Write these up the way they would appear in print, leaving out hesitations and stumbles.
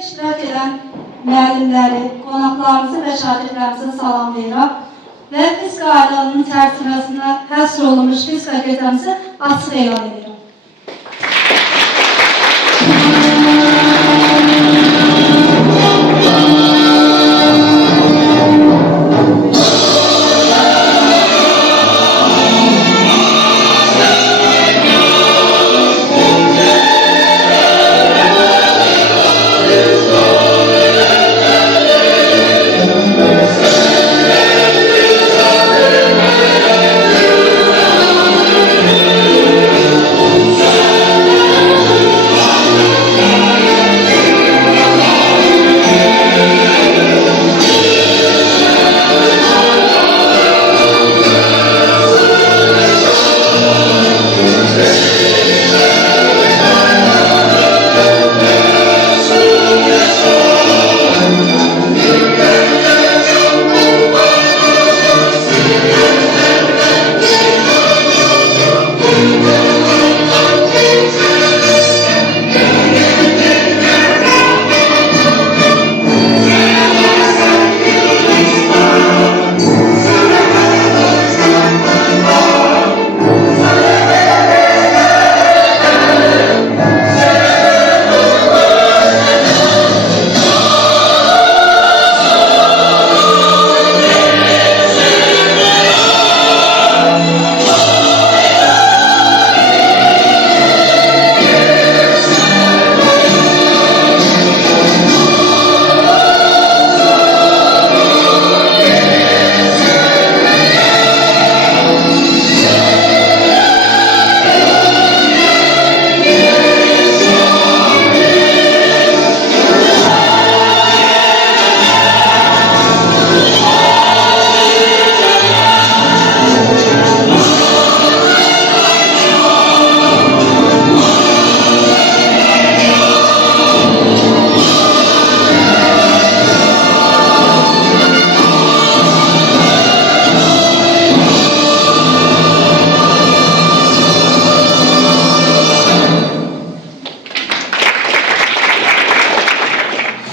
iştirak edən müəllimləri, qonaqlarımızı və şagirdlərimizi salamlayıram və fizika aylığının çərçivəsində həsr olunmuş fizika gecəmizi açıq elan edirəm.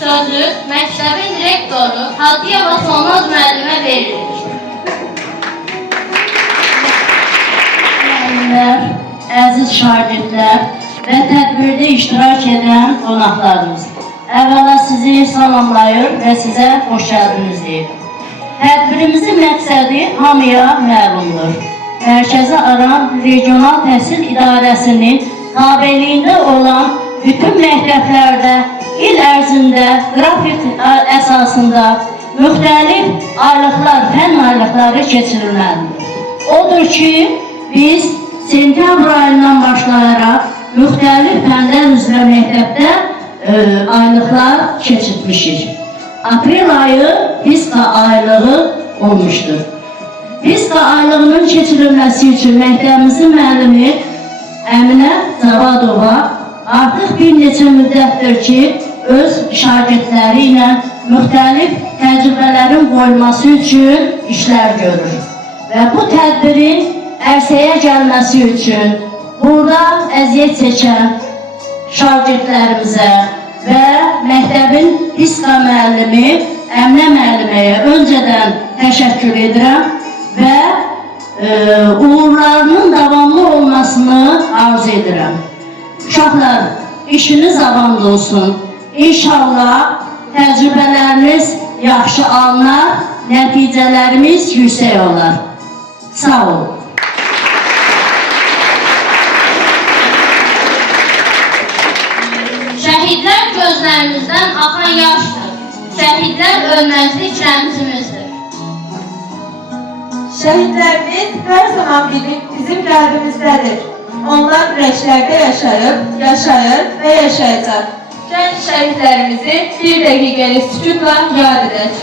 Sözü məktəbin direktoru Hadiyeva Solmaz müəllimə verilir. Müəllimlər, əziz şagirdlər və tədbirdə iştirak edən qonaqlarımız. Əvvəla sizi salamlayır və sizə xoş gəldiniz deyir. Tədbirimizin məqsədi hamıya məlumdur. Mərkəzi Aran Regional Təhsil İdarəsinin tabeliyində olan bütün məktəblərdə il ərzində qrafik əsasında müxtəlif aylıqlar, fənn aylıqları keçirilməlidir. Odur ki, biz sentyabr ayından başlayaraq müxtəlif fənlər üzrə məktəbdə aylıqlar keçirmişik. Aprel ayı fizika aylığı olmuşdur. Fizika aylığının keçirilməsi üçün məktəbimizin müəllimi Əminə Zavadova artıq bir neçə müddətdir ki, öz şagirdləri ilə müxtəlif təcrübələrin qoyulması üçün işlər görür. Və bu tədbirin ərsəyə gəlməsi üçün burada əziyyət çəkən şagirdlərimizə və məktəbin fizika müəllimi Əminə müəlliməyə öncədən təşəkkür edirəm və uğurlarının davamlı olmasını arzu edirəm. Uşaqlar, işiniz avamlı olsun. İnşallah təcrübələriniz yaxşı alınar, nəticələrimiz yüksək olar. Sağ olun. Şəhidlər gözlərimizdən axan yaşdır. Şəhidlər ölməzlik rəmzimizdir. Şəhidlərimiz hər zaman bizim qəlbimizdədir. Onlar ürəklərdə yaşayır və yaşayacaq. Gənc şəhidlərimizi bir dəqiqəlik sükutla yad edək.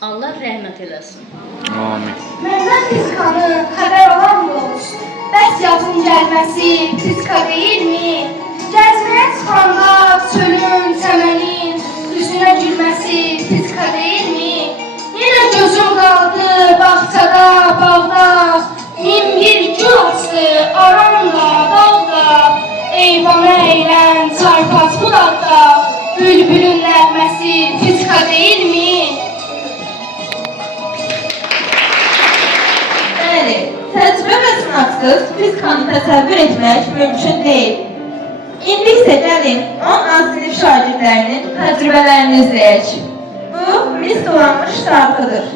Allah rəhmət eləsin. Amin. Məndən fizikanı xəbər alan da olsun. Bəs yazın gəlməsi fizika deyilmi? Gəzməyə çıxanda çölün, çəmənin üzünə gülməsi fizika deyilmi? Yenə gözüm qaldı bağçada, bağda, min bir gül açdı aramda, dağda, eyvana eylən çarpaz budaqda, bülbülün nəğməsi fizika deyilmi? Bəli, təcrübə və sınaqsız fizikanı təsəvvür etmək mümkün deyil. İndi isə gəlin 10 az sinif şagirdlərinin təcrübələrini izləyək. Bu, mis dolanmış dartıdır.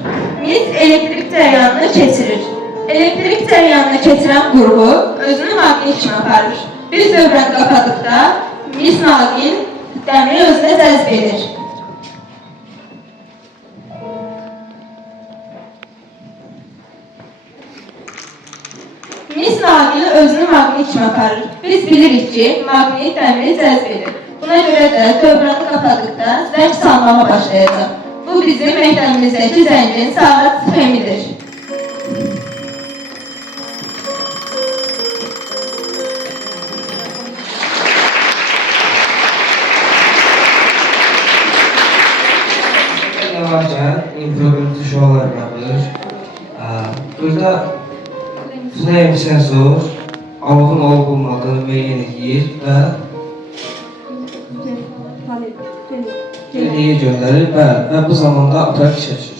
Mis elektrik cəryanını keçirir. Elektrik cəryanını keçirən qurğu özünü maqnit kimi aparır. Bir dövrən qapadıqda mis naqil dəmiri özünə cəzb edir. Mis naqili özünü maqnit kimi aparır. Biz bilirik ki, maqnit dəmiri cəzb edir. Buna görə də dövrəni qapadıqda zəng salmağa başlayacaq. Bu bizim məktəbimizdəki zəngin saat sxemidir. Varken infragürültü şovalar yapılır. Burada flame sensor alovun olup olmadığını müəyyən edir və geriyə göndərir və bu zamanda aparat işə düşür.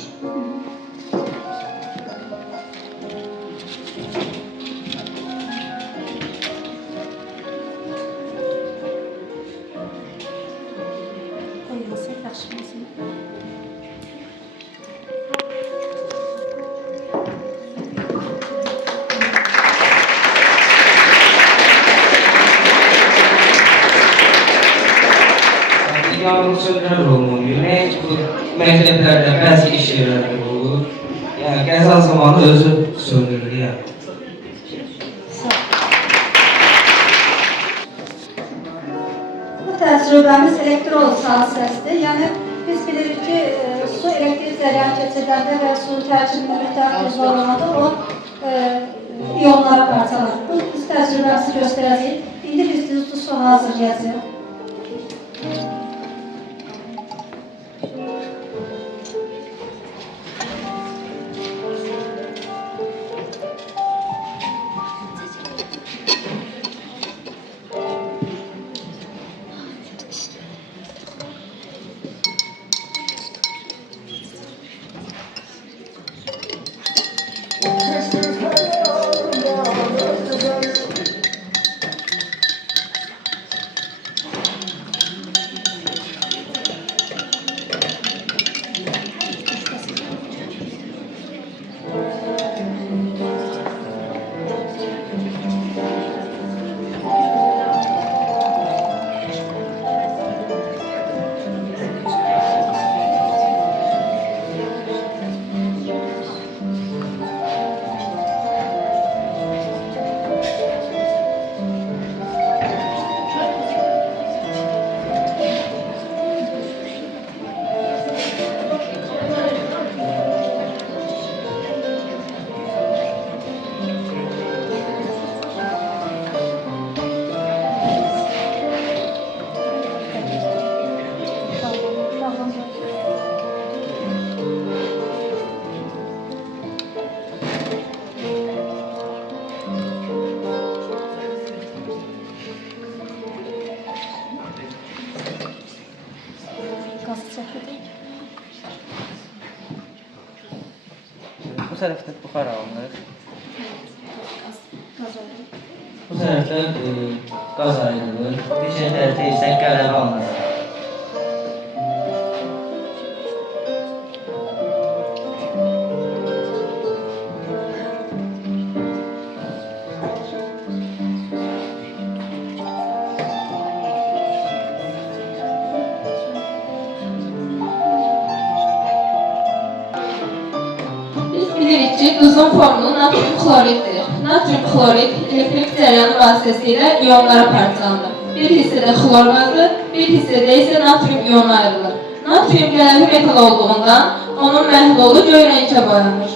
Yalnız söndürən rolunu oynayır. Nəinki bu məktəblərdə, bəzi iş yerlərdə olur. Yəni, qəza zamanı özü söndürür, yəni. Bu təcrübəmiz elektron sahəsidir. Yəni, biz bilirik ki, su elektrik cəryan keçirdəndə və su tərkibində müxtəlif zorlanada o iyonlara parçalanır. Bu biz təcrübəmizi göstərəcəyik. İndi biz duzlu su hazırlayacağıq. Bu tərəfdə buxar alınır. Bu tərəfdə qaz ayrılır. Bir tərəfdə isə qələbə alınır. Bilirik ki, duzun formulu natrium kloriddir. Natrium klorid elektrik cəryanı vasitəsilə iyonlara parçalanır. Bir hissədə xlor qazı, bir hissədə isə natrium iyonu ayrılır. Natrium qələvi metal olduğundan onun məhlulu göy rəngə boyanır.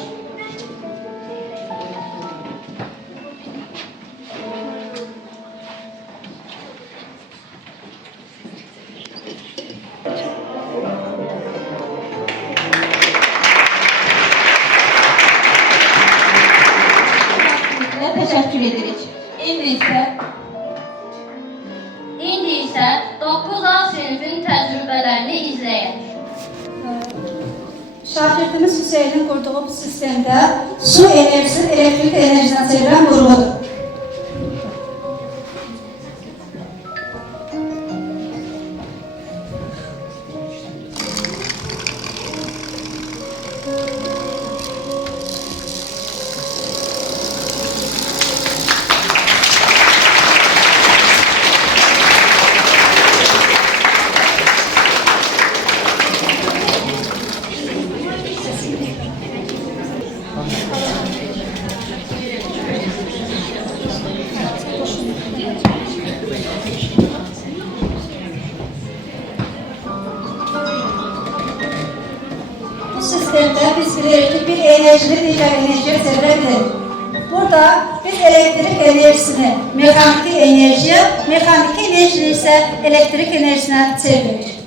Təşəkkür edirik. İndi isə 9A sinifin təcrübələrini izləyək. Şagirdimiz Hüseynin qurduğu bu sistemdə su enerjisi elektrik enerjisindən çevirən qurğudur. Bu sistemde biz bilirik ki bir enerjini diğer enerjiye çevirebiliriz. Burada biz elektrik enerjisini mekanik enerjiye, mekanik enerjini ise elektrik enerjisine çeviririk.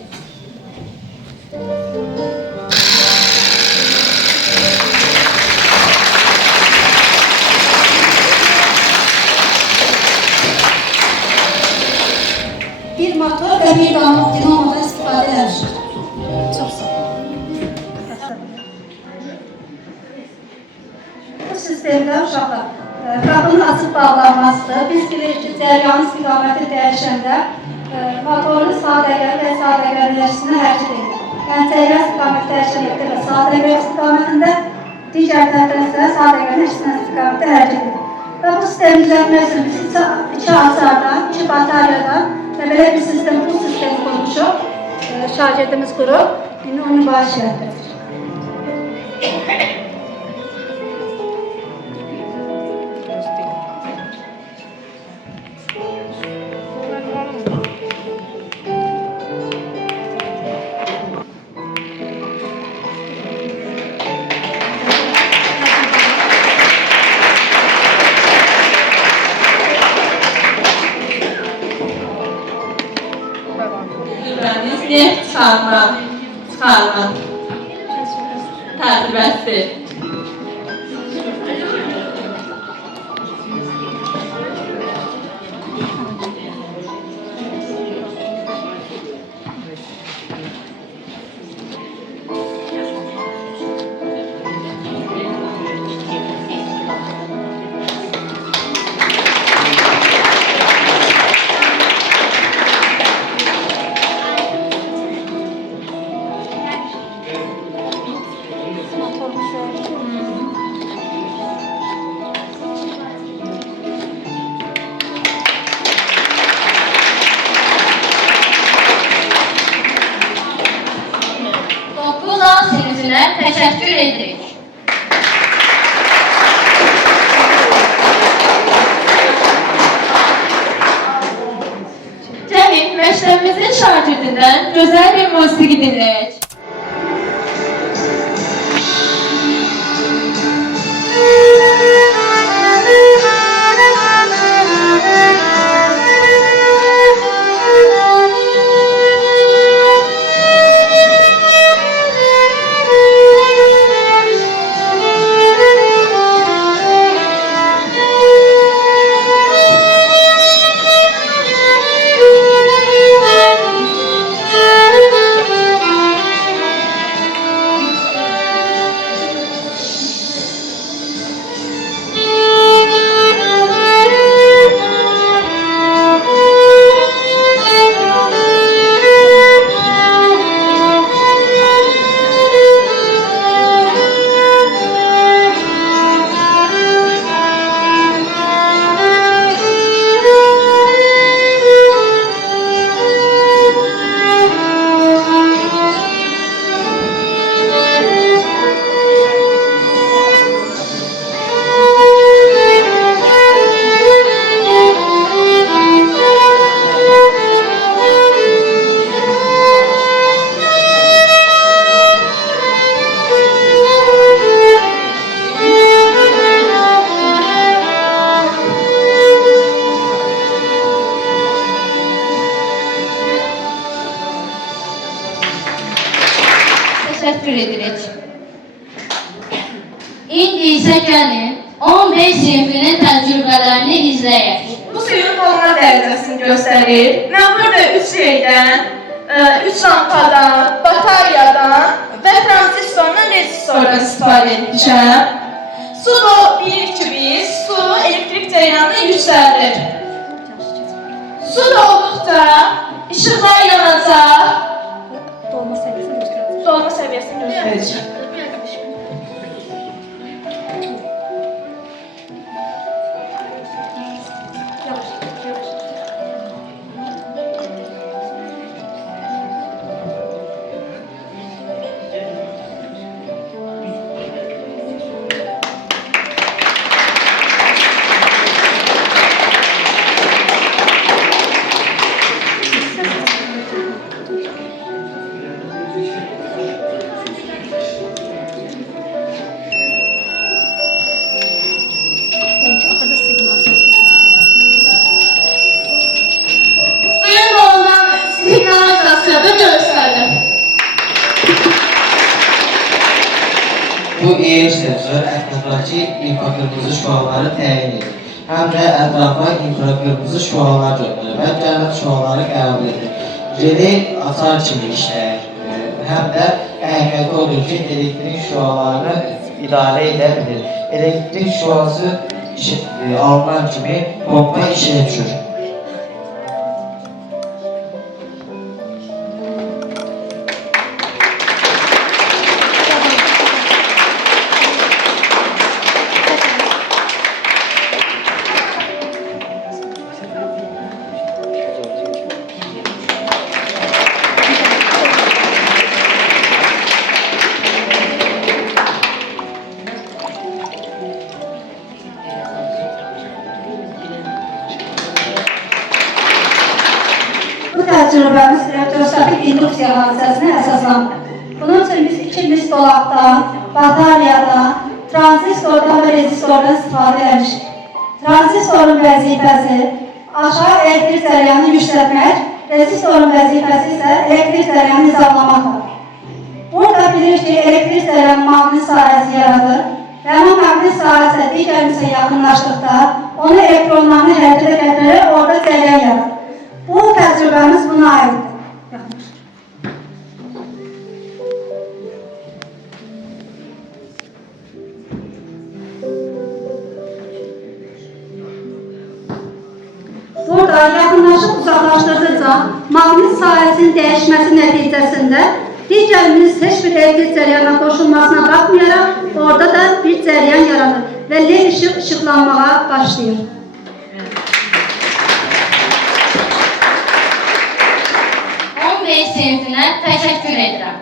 Bir motor ve bir dinamodan istifade eder. Çok sağ olun. Bu sistemdə uşaqlar qapının açıb bağlanması, biz bilirik ki, cəryanın istiqaməti dəyişəndə motorun sağ dəqəl və sağ dəqəl enerjisini hərəkət edir. Yəni cəryan istiqaməti dəyişəndə və sağ dəqəl istiqamətində digər tərəfdən isə sağ dəqəl enerjisinin istiqaməti hərəkət edir. Və bu sistemin düzəltmək üçün biz iki açardan, iki bataryadan və belə bir sistem, bu sistemi qurmuşuq. Şagirdimiz qurub, indi onu nümayiş etdirir. Neft çıxarma təcrübəsi. Təşəkkür edirik. Gəlin, məktəbimizin şagirdindən gözəl bir musiqi dinləyək. edirik. İndi isə gəlin 15 sinfinin təcrübələrini izləyək. Bu suyun dolma dərəcəsini göstərir. Mən burada 3 şeydən, 3 lampadan, bataryadan və transistordan, rezistordan istifadə etmişəm. Su da bilirik ki biz, su elektrik cərəyanında yüksəlir. Su dolduqca işıqlar yanacaq, Dolma səviyyəsini göstərəcək. dolma səviyyəsini göstərəcək. Axırda siqnal səsi. Suyun dolma siqnalizasiyada göstərdim. Bu ER sensor ətrafdakı infraqırmızı şüaları təyin edir. Həm də ətrafa infraqırmızı şüalar göndərir və gələn şüaları qəbul edir. Relay açar kimi işləyir. Həm də əhəmiyyəti odur ki, elektrik şüalarını idarə edə bilir. Elektrik şüası alınan kimi pompa işə düşür. Bu təcrübəmiz elektrostatik induksiya hadisəsinə əsaslanır. Bunun üçün biz 2 mis dolaqdan, bataryadan, transistordan və rezistordan istifadə etmişik. Transistorun vəzifəsi aşağı elektrik cərəyanını yüksəltmək, rezistorun vəzifəsi isə elektrik cərəyanını nizamlamaqdır. Burada bilirik ki, elektrik cərəyanı maqnit sahəsi yaradır və bu maqnit sahəsi digər misə yaxınlaşdıqda onu elektronlarını hərəkətə gətirərək orada cərəyan yaradır. Bu təcrübəmiz buna aiddir. Burada yaxınlaşıb uzaqlaşdırdıqca maqnit sahəsinin dəyişməsi nəticəsində digərimiz heç bir elektrik cərəyanına qoşulmasına baxmayaraq orada da bir cərəyan yaranır və led işıq işıqlanmağa başlayır. Sinfinə təşəkkür edirəm.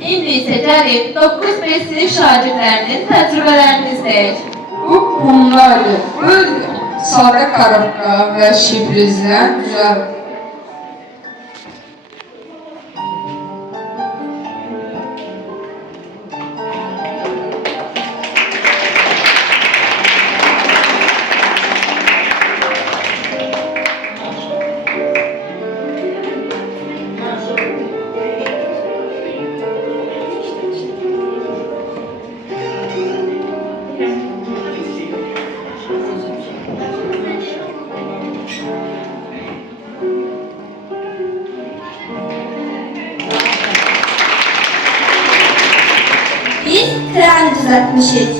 İndi isə gəlin 9B sinif şagirdlərinin təcrübələrini izləyək. Bu bunlardır. Bu sadə karabka və şifrizdən güzel. Biz kran düzəltmişik.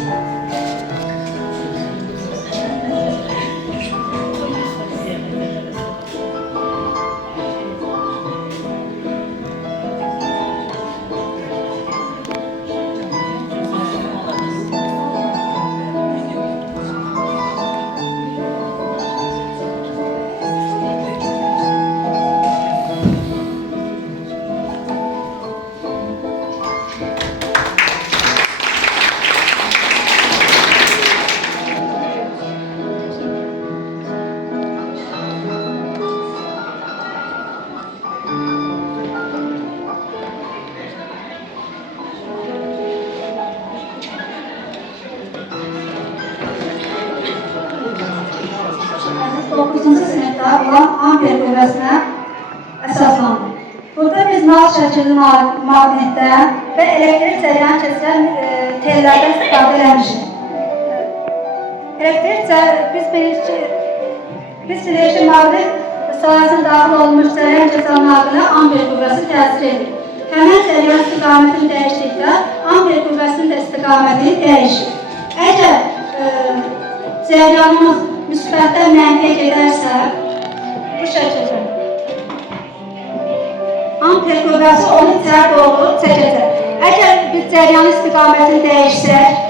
amper qüvvəsinə əsaslanır. Burada biz nal şəkilli maqnitdən və elektrik cəryan keçən tellərdən istifadə eləmişik. Biz bilirik ki, maqnit sahəsinə daxil olmuş cəryan keçən naqlə amper qüvvəsi təsir edir. Həmən cəryan istiqamətini dəyişdikdə amper qüvvəsinin də istiqaməti dəyişir. Əgər cəryanımız müsbətdən mənfiyə gedərsə, bu şəkildə amper qüvvəsi onu içəri doğru çəkəcək. Əgər biz cəryanın istiqamətini dəyişsək,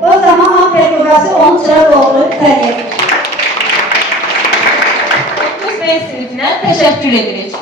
o zaman amper qüvvəsi onun içəri doğru itələyir. 9B sinifinə təşəkkür edirik.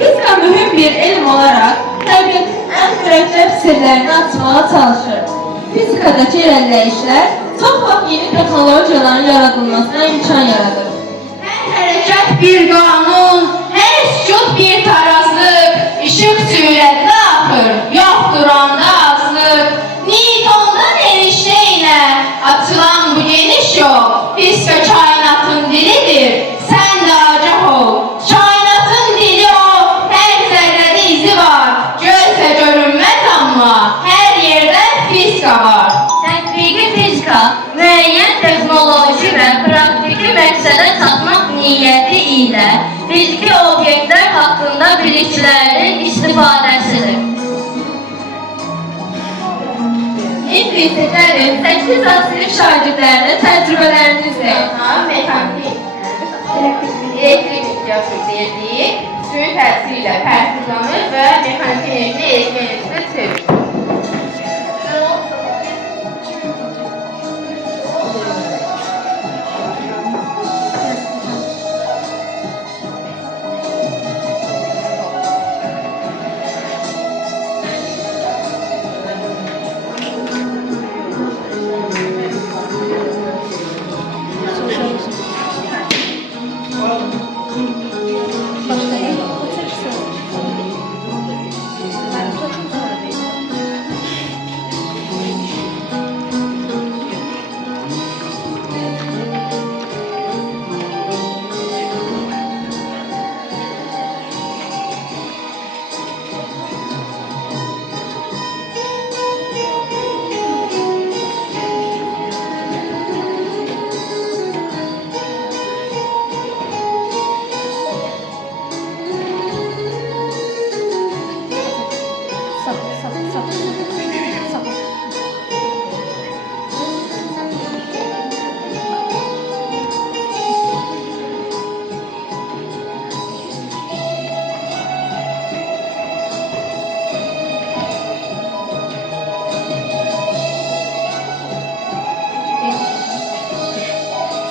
Fizika mühüm bir elm olarak təbiətin ən mürəkkəb sirlərini açmağa çalışır. Fizikadakı irəliləyişlər çox vaxt yeni texnologiyaların yaradılmasına imkan yaradır. Hər hərəkət bir qanun, hər sükut bir tarazlıq, işıq sürətlə axır, yox duranda azlıq. Newtondan erişdə ilə açılan bu geniş yol, fizika kainatın dilidir, sən də agah ol. Kainatın dili o, hər zərrədə izi var, gözlə görünməz amma hər yerdə fizika var. Tətbiqi fizika müəyyən texnoloji və praktiki məqsədə çatmaq niyyəti ilə fiziki obyektlər haqqında biliklərin istifadəsidir. İndi isə gəlin 8 sinif şagirdlərinə təcrübələrinizi izləyin. Mexanik, elektrik verdiyi suyun təsiri ilə pərtuzlanır və mexanik enerji elektrik enerjisinə çevrilir.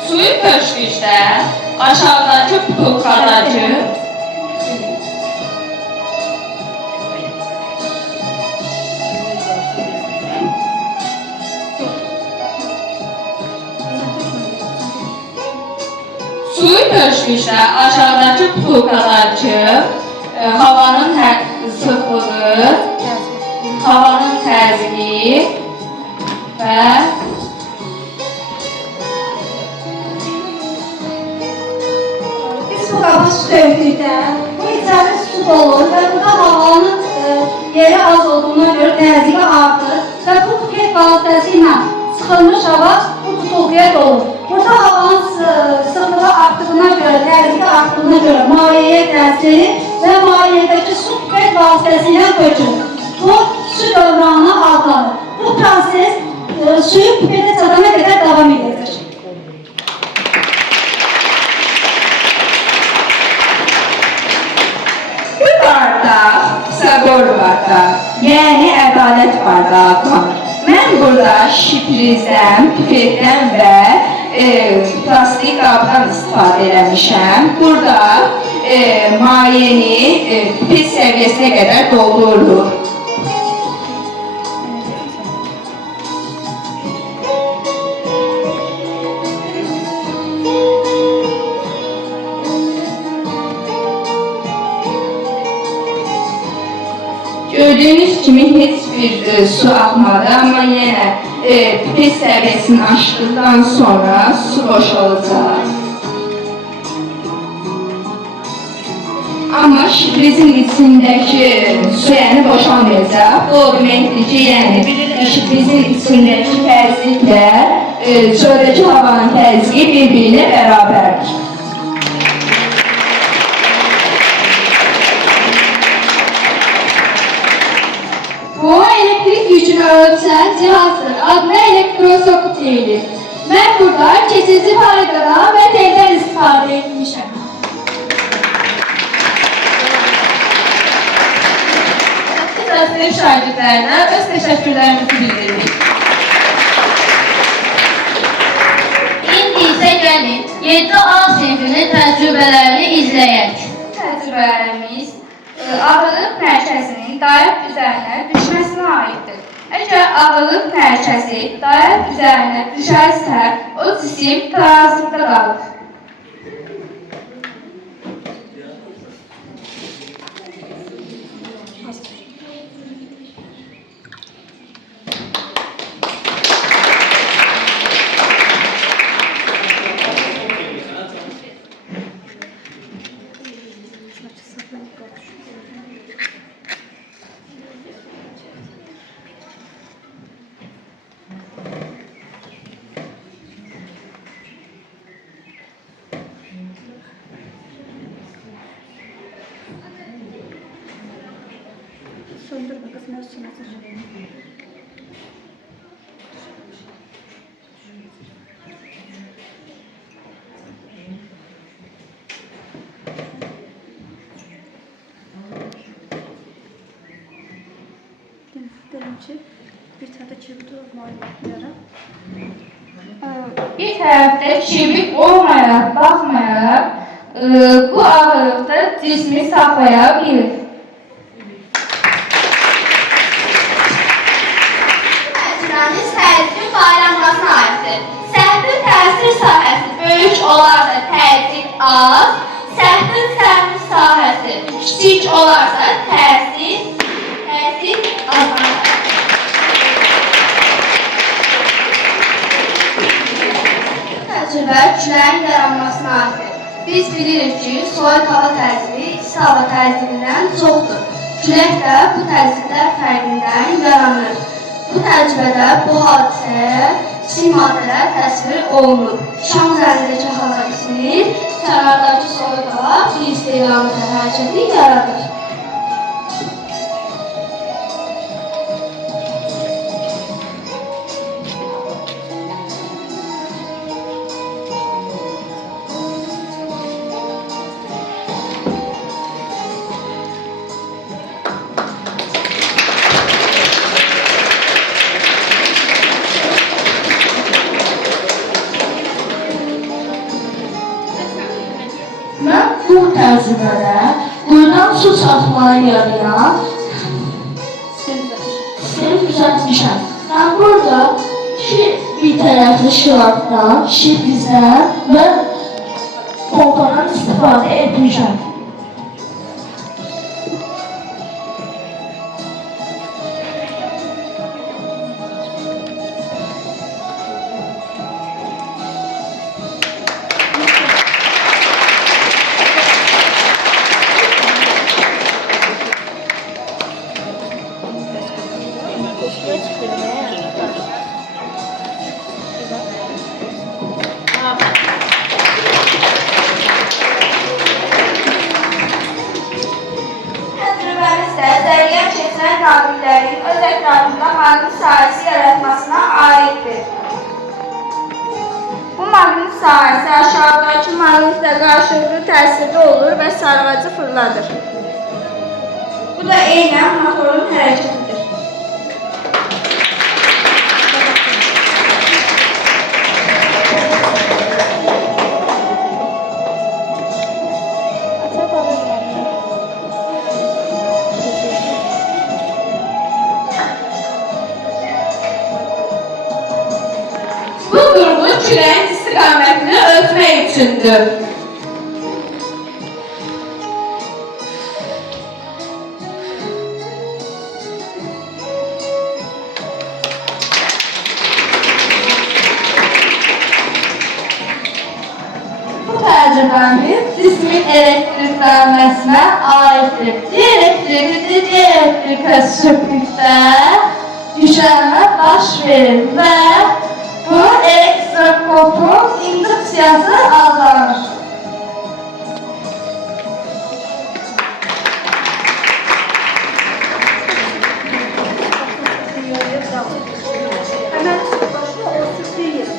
suyu pöşküşdə aşağıdakı butulkadakı suyu pöşküşdə aşağıdakı butulkadakı havanın sıxlığı, havanın təzyiqi və Biz bu qabı su döydükdə, bu içəri su dolur və burada havanın yeri az olduğuna görə təzyiqi artır və bu pipet vasitəsilə sıxılmış hava bu butulkaya dolur. Burada havanın sıxlığı artdığına görə, təzyiqi artdığına görə mayeyə təsiri və mayedəki su pipet vasitəsilə tökülür. Bu su dövranı adlanır. Bu proses suyu pipetə çatana qədər davam edəcək. Bu bardaq sabor bardaq, yəni ədalət bardağı adlanır. Mən burada şiprizdən, pipetdən və plastik qabdan istifadə eləmişəm. Burada mayeni pipet səviyyəsinə qədər doldururuq. Gördüğünüz kimi heç bir su axmadı, amma yenə pipet səviyyəsini aşdıqdan sonra su boşalacaq. Amma şiprizin içindəki su yəni boşalmayacaq. Bu o deməkdir ki, yəni şiprizin içindəki təzyiqlə çöldəki havanın təzyiqi bir-birinə bərabərdir. Bu elektrik gücünü ölçən cihazdır. Adına elektrosokut deyilir. Mən burada keçici faydadan və teldən istifadə etmişəm. Sınıf şagirdlərinə öz təşəkkürlərimizi bildiririk. İndi isə gəlin 7A sinfinin təcrübələrini izləyək. Təcrübələrimiz ağırlıq mərkəzinin dairə üzərinə düşməsinə aiddir. Əgər ağırlıq mərkəzi dairə üzərinə düşərsə, o cisim tranzitdə qalır. Söndürme kız, ne üstüne atacağım. Dedim ki, bir tane kibrit olmayacaq. Bir tərəfdə kibrit olmayaraq, baxmayaraq, bu ağırlıqda cismi saxlaya bilir. Təcrübəmiz təzyiqin bayramlasına aiddir. Səhvin təsir sahəsi böyük olarsa təzyiq az, səhvin sahəsi kiçik olarsa təsir azalır. Təcrübə küləyin yaranmasına aiddir. Biz bilirik ki, soyuq hava təzyiqi isti hava təzyiqindən çoxdur. Külək də bu təzyiqlər fərqindən yaranır. Bu təcrübədə bu hadisəyə kiçik maddələr təsvir olunur. Şam üzərindəki hava isinir, kənardakı soyuq hava bir istiqamətə hərəkəti yaradır. təcrübədə quyudan su satmayı yarayan seni düzəltmişəm. Mən burada bir tərəfli şıraqdan, şipizdən və pompadan istifadə etmişəm. Təcrübəmizdə zərgər keçən qabillərin öz ətrafında maqnit sahəsi yaratmasına aiddir. Bu maqnit sahəsi aşağıdakı maqnitlə qarşılıqlı təsirdə olur və sarğacı fırladır. Bu da eynən motorun hərəkətidir. Bu qurğu küləyin istiqamətini ölçmək üçündür. Bu təcrübəmiz cismin elektriklənməsinə aiddir. Dielektrik sürtükdə yüklənmə baş verir və bu elektrokopun induksiyası adlanır. Hemen başına o sıktığı yeri.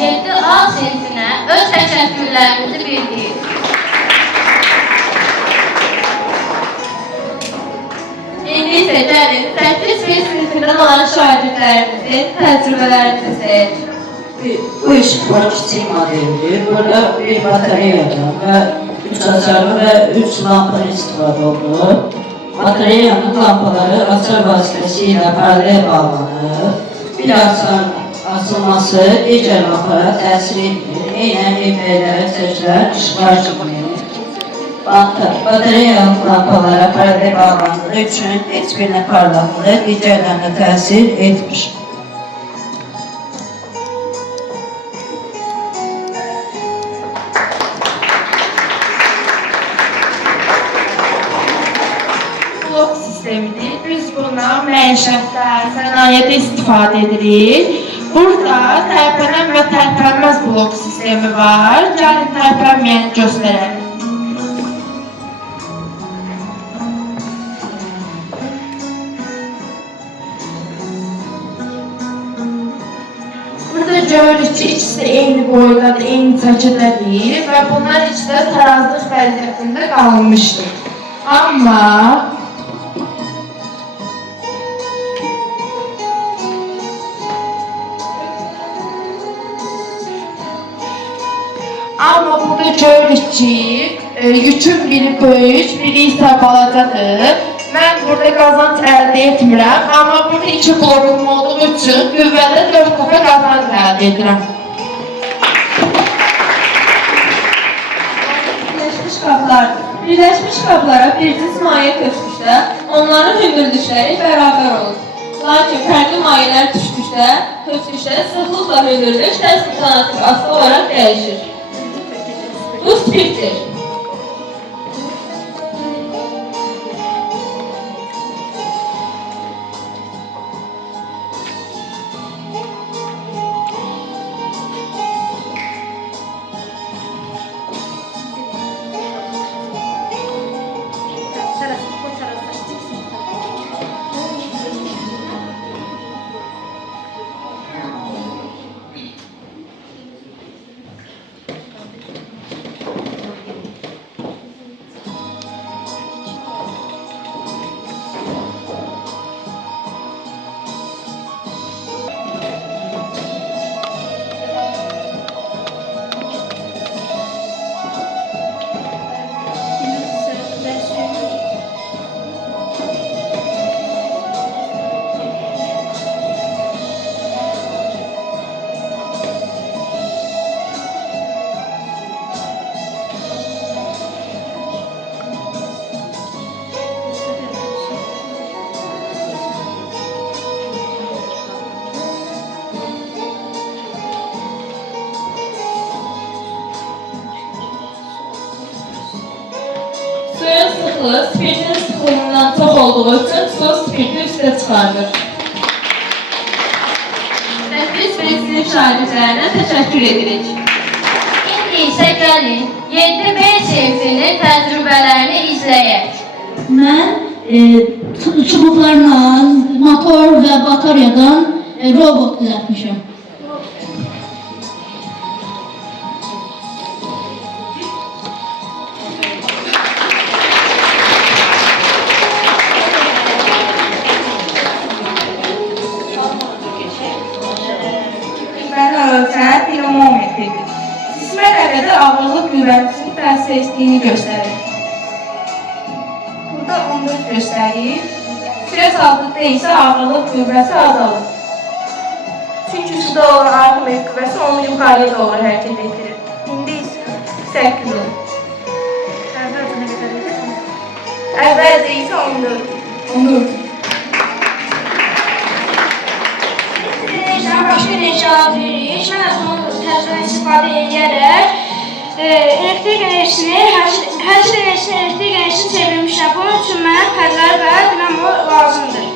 Yeddi A sinfinə öz təşəkkürlərimizi bildirir. İndi isə gəlin 8 sinfindən olan şagirdlərimizin təcrübələrini izləyək. Bu işıqlar kiçik modeldir. Burada bir batareyadan və 3 açarlı və 3 lampa istifadə olunur. Batareyanın lampaları açar vasitəsilə paralel bağlanır. Bir açar açılması digər lampaya təsir etmir. Eynən evlərə çəkilən işıqlar kimi. Batareya lampalara paralel bağlandığı üçün heç birinə parlaqlığı digərlərinə təsir etmir. Blok sistemidir. Biz buna məişətdə, sənayedə istifadə edirik. Burada tərpənən və tərpənməz blok sistemi var. Gəlin tərpənməyəni göstərək. Burada görürük ki, ikisi eyni boydadır, eyni çəkidədir və bunlar ikisi də tarazlıq vəziyyətində qalmışdır. Amma burada görürük ki, yükün biri böyük, biri isə balacadır. Mən burada qazanc əldə etmirəm, amma burada 2 blokum olduğu üçün qüvvədə 4 dəfə qazanc əldə edirəm. Birləşmiş qablardır. Birləşmiş qablara bir cins maye köçmüşdə onların hündürlükləri bərabər olur. Lakin fərqli mayələr düşdükdə, sıxlıqla hündürlük tərs mütənasib asılı olaraq dəyişir. Bu spirtdir. sıxlığı spirtin sıxlığından çox olduğu üçün su spirti üstə çıxardır. Tədris və sinif şagirdlərinə təşəkkür edirik. İndi isə gəlin 7B sinfinin təcrübələrini izləyək. Mən çubuqlarla motor və bataryadan robot düzəltmişəm. Mən ölçən dinamometridir. Cismə dəvədə ağırlıq qüvvəsinin təsir etdiyini göstərir. Burada 14 göstərir. Sürə sabitdə isə ağırlıq qüvvəsi azalır. Çünki suda olan ağırlıq qüvvəsi onu yuxarıya doğru hərəkət etdirir. İndi isə 8 olur. Əvvəlcə isə 14. Başqa inşaat veririk. Mən özümün təcrübədən istifadə edərək elektrik enerjisini, hərəkət enerjisini elektrik enerjisini çevirmişəm. Bunun üçün mənə fərqlər və dinamo lazımdır.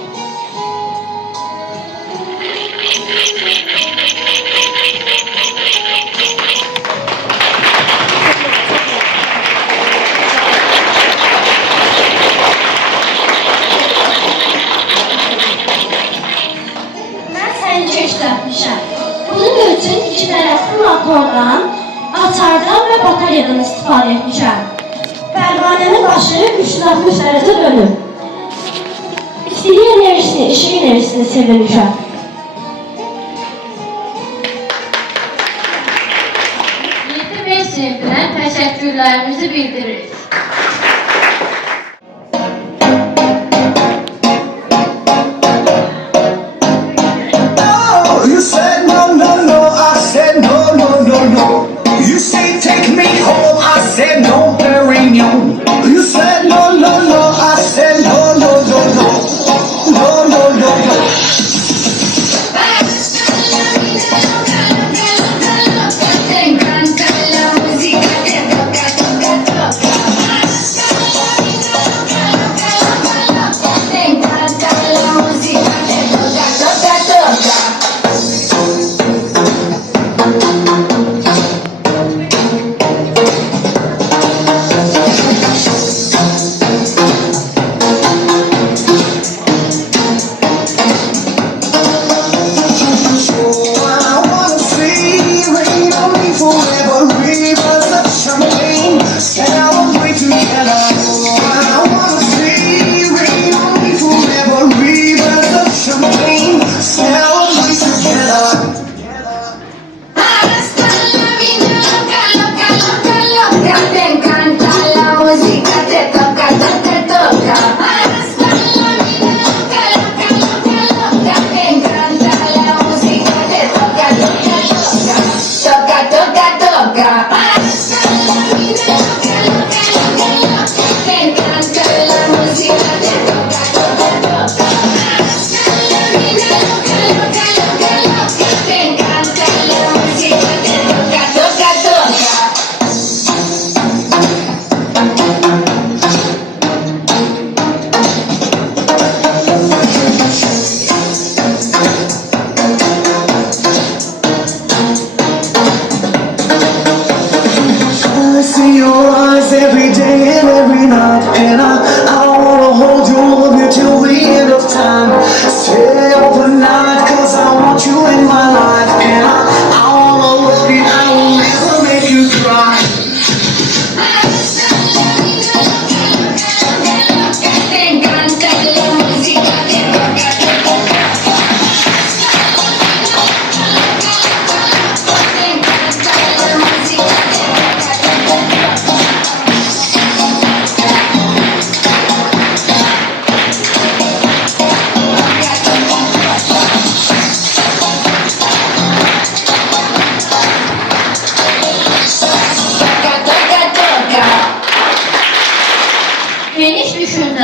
Mən səncə işlətmişəm. Bunun üçün iki tərəfli motordan, açardan və bataryadan istifadə etmişəm. Pərvanənin başı 360 dərəcə dönür. İstilik enerjisini, işıq enerjisini çevirmişəm. Yedi B sinfinə təşəkkürlərimizi bildiririk. You said no, no, no, I said no, no, no, no. You say take me home, I said no, Perignon. You said no, no, no, I said no, no, no, no. No, no, no, no.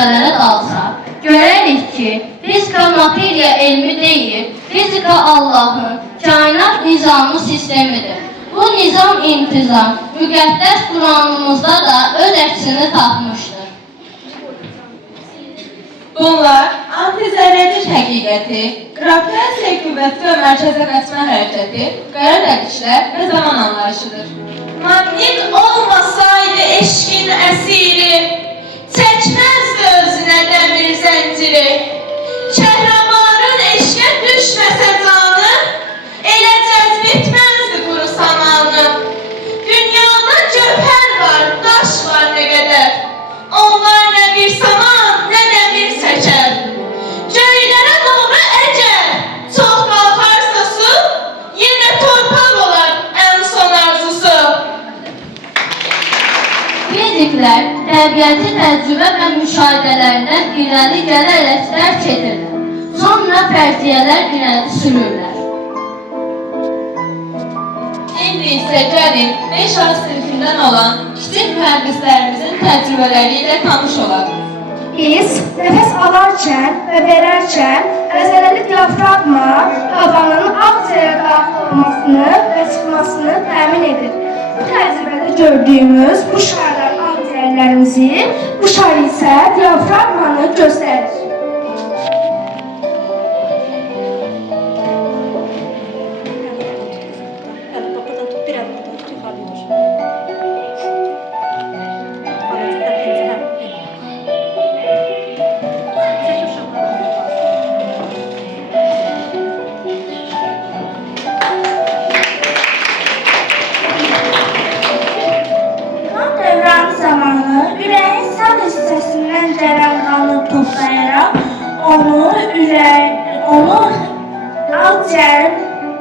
düşüncələrə dalsaq, görərik ki, fizika materiya elmi deyil, fizika Allahın kainat nizamı sistemidir. Bu nizam intizam, müqəddəs Quranımızda da öz əksini tapmışdır. Bunlar antizərrəciş həqiqəti, gravitasiya qüvvəti və mərkəzə qaçma hərəkəti, qara dəlişlər və zaman anlayışıdır. Maqnit olmasaydı eşqin əsiri, çəkməzdi özünə dəmir zənciri. Kəhramanın eşqə düşməsə canı, elə cəzb etməzdi quru samanı. Dünyada cövhər var, daş var nə qədər, onlar nə bir saman, nə dəmir çəkər. Göylərə doğru əgər çox qalxarsa su, yenə torpaq olar ən son arzusu. Fiziklər təbiəti təcrübə və müşahidələrindən irəli gələrək dərk edirlər. Sonra fərziyyələr irəli sürürlər. İndi isə gəlin 5A sinifindən olan kiçik mühəndislərimizin təcrübələri ilə tanış olaq. Biz nəfəs alarkən və verərkən əzələli diafraqma havanın ağciyərə daxil olmasını və çıxmasını təmin edir. Bu təcrübədə gördüyümüz bu şarlar ağciyərlərimizi, bu şar isə diafraqmanı göstərir.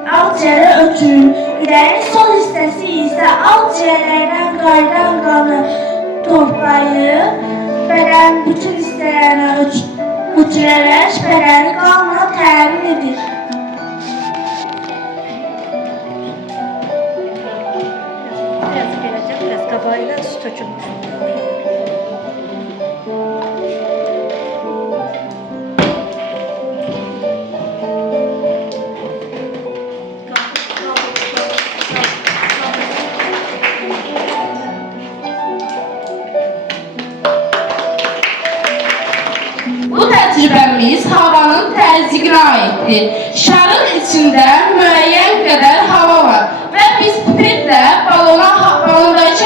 Ağciyərə ötürür. Ürəyin sol hissəsi isə ağciyərlərdən qayıdan qanı toplayıb, bədənin bütün hissələrini ötürərək bədəni qanla təmin edir. Biraz qabayla su tökülmüş. Təcrübəmiz havanın təzyiqinə aiddir. Şarın içində müəyyən qədər hava var və biz pipetlə balondakı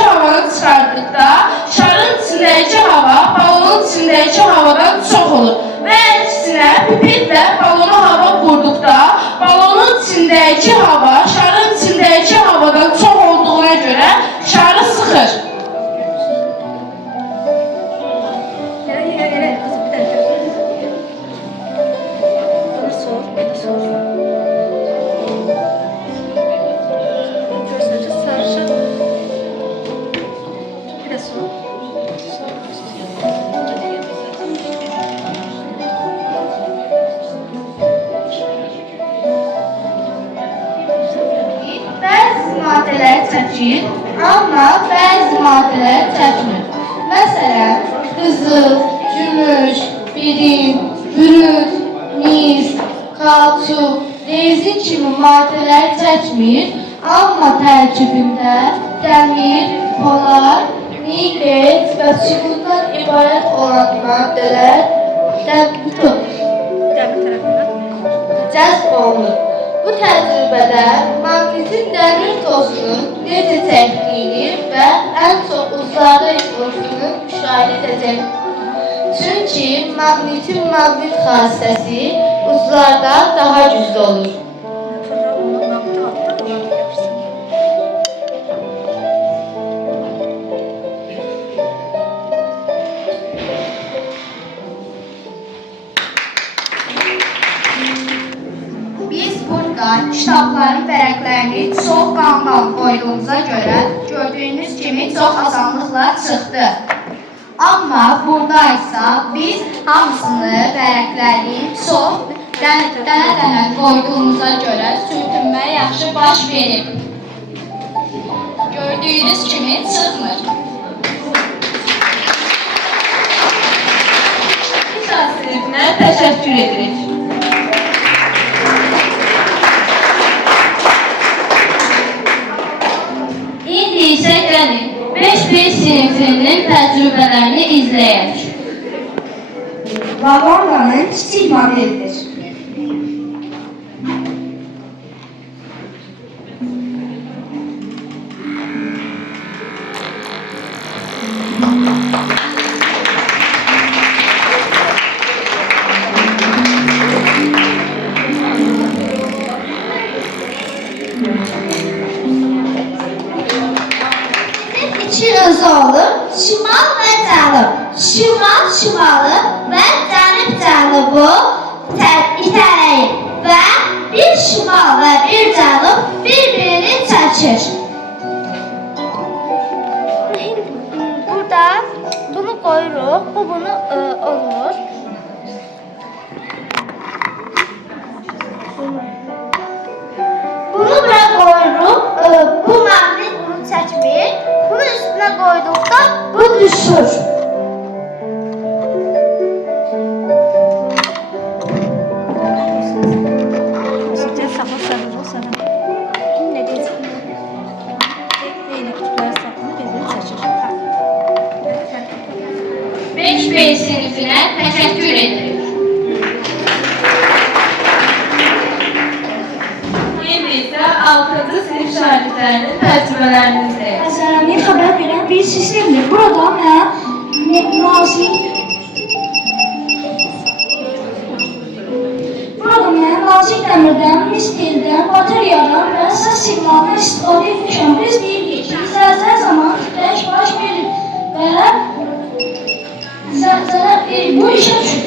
havanı çıxartdıqda şarın içindəki hava balonun içindəki havadan çox olur və əksinə pipetlə balona hava vurduqda balonun içindəki hava şarın içindəki havadan çox olduğuna görə şarı sıxır. Çəkir, amma bəzi maddələr çəkmir. Məsələn, qızıl, gümüş, birim, bürüt, mis, kalçuk, rezin kimi maddələr çəkmir, amma tərkibində dəmir, polar, nigel və çubuqdan ibarət olan maddələr cəzb olunur. Bu təcrübədə maqnitin dəmir tozunu necə çəkdiyini və ən çox uzlarda ifosunu müşahidə edəcək. Çünki maqnitin maqnit xassəsi uzlarda daha güclü olur. Kitabların vərəqlərini çox qandan qoyduğumuza görə gördüyünüz kimi çox asanlıqla çıxdı. Amma burada isə biz hamısını vərəqlərini çox dənə-dənə qoyduğumuza görə sürtünmə yaxşı baş verib. Gördüyünüz kimi çıxmır. İnşaat sinifinə təşəkkür edirik. İndi isə gəlin 5B sinifinin təcrübələrini izləyək. lavandanın kiçik modelidir. İki özü olur, şimal ve cənub. Şimal şimalı ve cənub cənubu itələyir ve bir şimal ve bir cənub birbirini çəkir. Burada bunu koyuruq, bu bunu olur. Bunu bura koyuruq, bu mağnit bunu çəkmir. Bunu üstüne koyduqda bu düşür. Beş B sınıfına teşekkür ederim. Şimdi ise 6. sınıf şagirdlerinin tecrübelerini izleyelim. Məsələni xəbər verən bir sistemdir. Burada mən nazik dəmirdən, mistildən, bateriyadan və səs siqnalından istifadə etmişəm. Biz deyirik ki, zəlzələ zamanı titrək baş verir və zəlzələ bu işə düşür.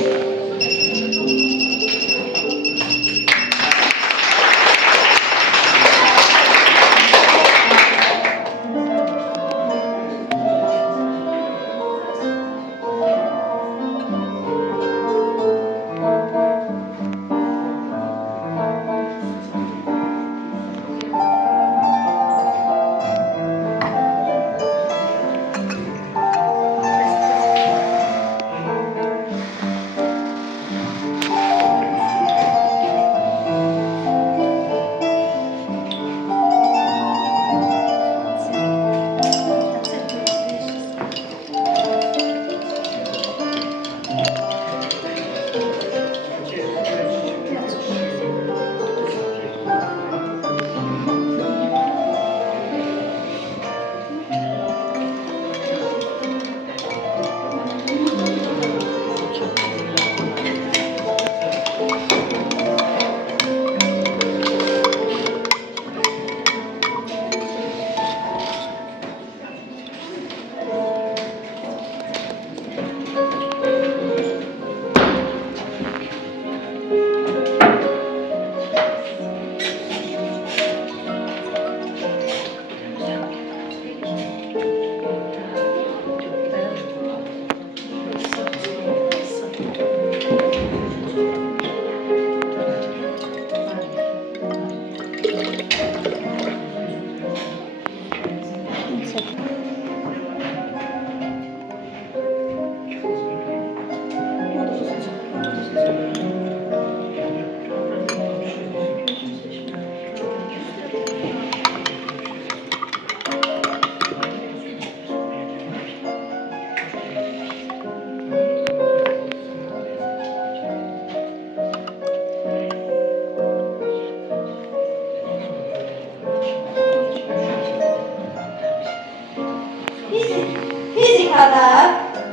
Fizikada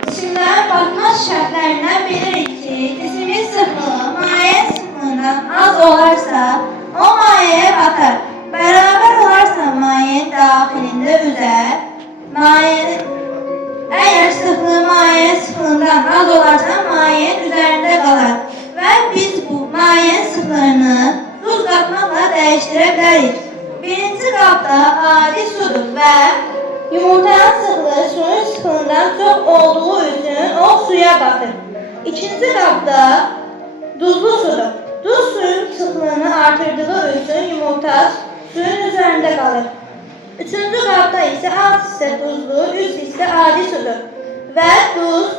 cisimlərin batmaz şərtlərindən bilirik ki, cismin sıxlığı mayenin sıxlığından az olarsa, o mayeye batar. Bərabər olarsa mayenin daxilində üzər. Əgər sıxlığı mayenin sıxlığından az olarsa, mayenin üzərində qalar. Və biz bu mayenin sıxlığını duz qatmaqla dəyişdirə bilərik. Birinci qabda adi sudur və yumurtanın sıxlığı suyun sıxlığından çox olduğu üçün o suya batır. İkinci qabda duzlu sudur. Duz suyun sıxlığını artırdığı üçün yumurta suyun üzərində qalır. Üçüncü qabda isə alt hissə duzlu, üst hissə adi sudur. Və duz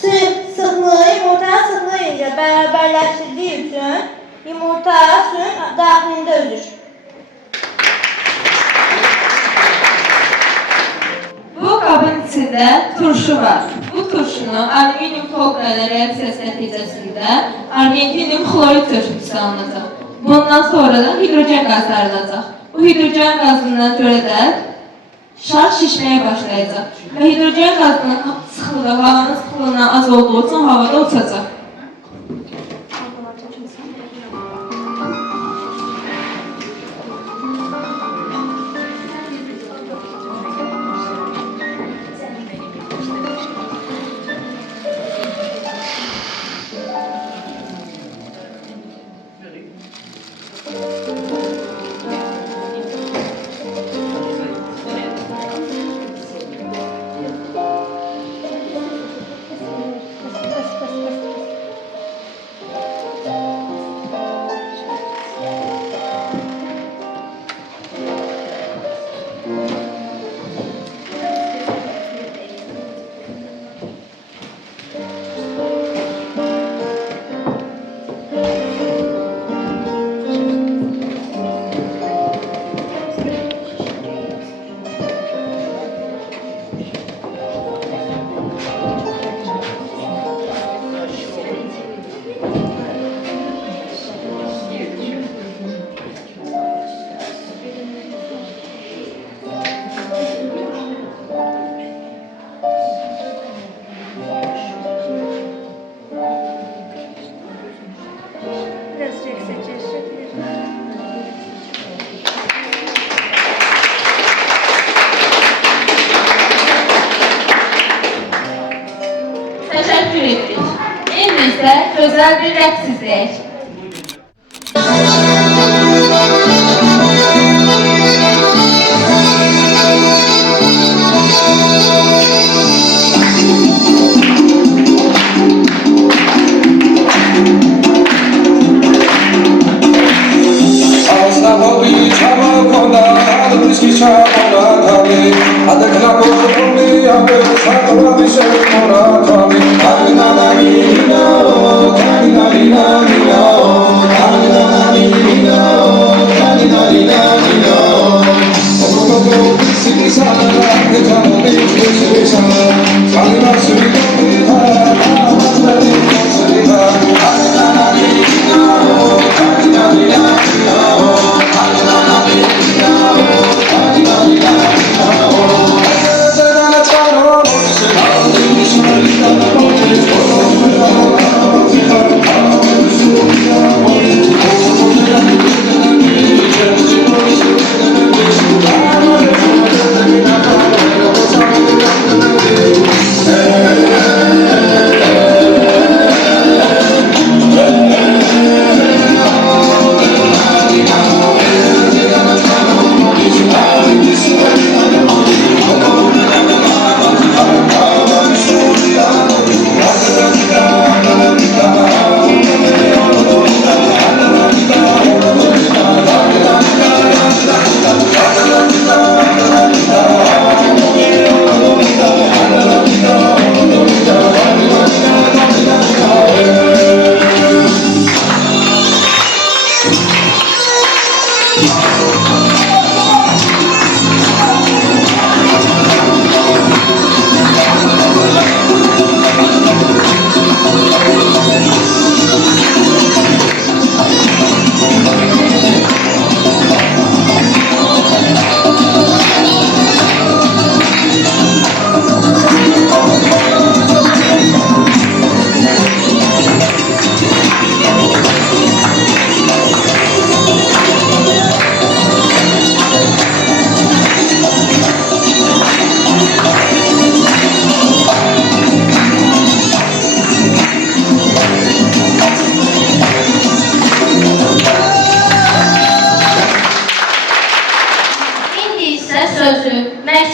sıxlığı yumurtanın sıxlığı ilə bərabərləşdirdiyi üçün yumurta suyun daxilində üzür. Bu qabın içində turşu var. Bu turşunu alüminium folqa ilə reaksiyası nəticəsində alüminium xlorid turşusu alınacaq. Bundan sonra da hidrogen qazı ayrılacaq. Bu hidrogen qazından görə də şar şişməyə başlayacaq və hidrogen qazının sıxlığı havanın sıxlığından az olduğu üçün havada uçacaq. Təşəkkür etdik. İndi isə gözəl bir rəqs izləyək.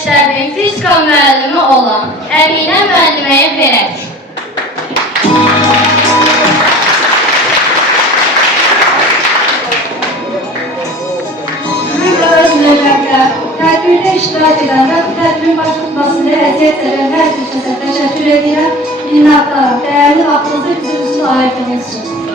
məktəbin fizika müəllimi olan Əminə müəlliməyə verək. Öz növbətdə tədbirdə iştirak edən və tədbirin baş tutmasını əziyyət edən hər bir kəsə təşəkkür edirəm. Minnətdaram. Dəyərli vaxtınızı bizim üçün ayırdığınız üçün.